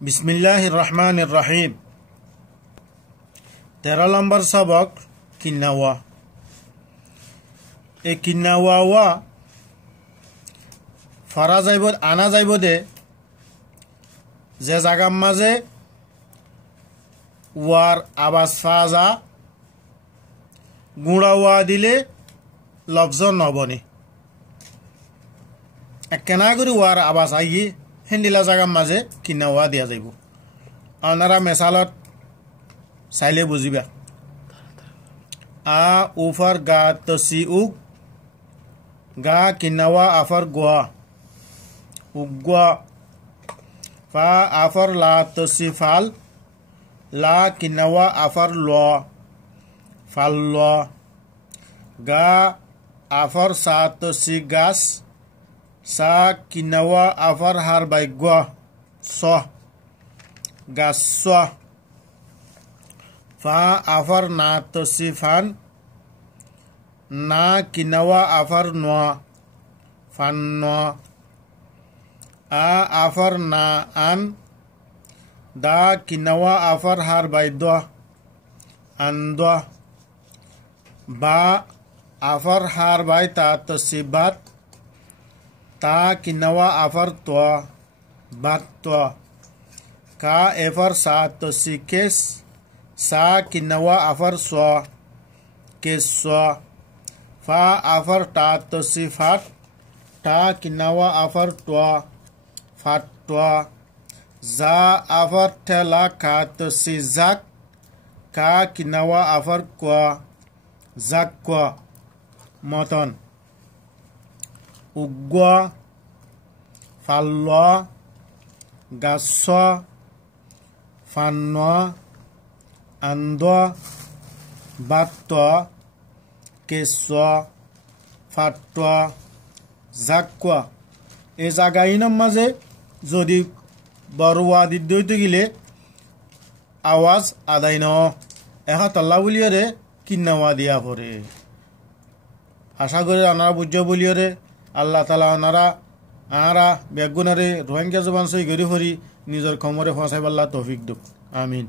बिस्मिल्लाहिर्रहमानिर्रहीम 13 नंबर सबक किन्नावा। এই কিন্নাওয়া ফারা যাইব আনা যাইব দে যে জাগার মাঝে ওয়ার আবাজ ফাজা গুড়াওয়া দিলে লফজ নবনে কেনা করে ওয়ার আবাজ আইয়ে হেন্দিলা জাগার মাঝে কিন্নাওয়া দিয়া যাইব। আপনারা মেসালত চাইলে বুঝিবা। আ উফার গা তসি উক গা কিন্নাওয়া আফার গোয়া উগা ফা আফার লা তসি ফাল লা কিন্নাওয়া আফার ল ফাল ল গা আফার সা তসি গাছ সা কিন্নাওয়া আফার হার বাই গোয়া স গাছ স ফা আফার না তসি ফান না কিন্নাওয়া আফার নোয়া ফান নোয়া আ আফার না আন দা কিন্নাওয়া আফার হার বাই দোয়া আন দোয়া বা আফার হার বাই তা তসি বাত তা কিন্নাওয়া আফার তোয়া বাত তোয়া কা এফার সা তসি কেস সা কিন্নাওয়া আফার সোয়া কেস সোয়া ফা আফার টা তসি ফাট টা কিন্নাওয়া আফার টোয়া ফাট টোয়া জা আফার ঠেলা কা তসি জাক কা কিন্নাওয়া আফার কোয়া জাক কোয়া মতন উগ্গা ফাল্লা গাছ ফান্না আন্দা বাত্তা কেসা ফাট্টা জাক্কা এই জাগাইনার মাঝে যদি বড়োয়া দিতে গেলে আওয়াজ আদায় ন এহা তল্লা বলিয়রে কিন্নাওয়া দিয়া পড়ে। আশা করি আপনারা বুঝ বলিয়রে আল্লাহ তালা ওনারা আহারা বেগুনারে রোহিঙ্গা জবান সই গড়ি ফরি নিজের খমরে ফসাইবাল্লা তৌফিক দুক আমিন।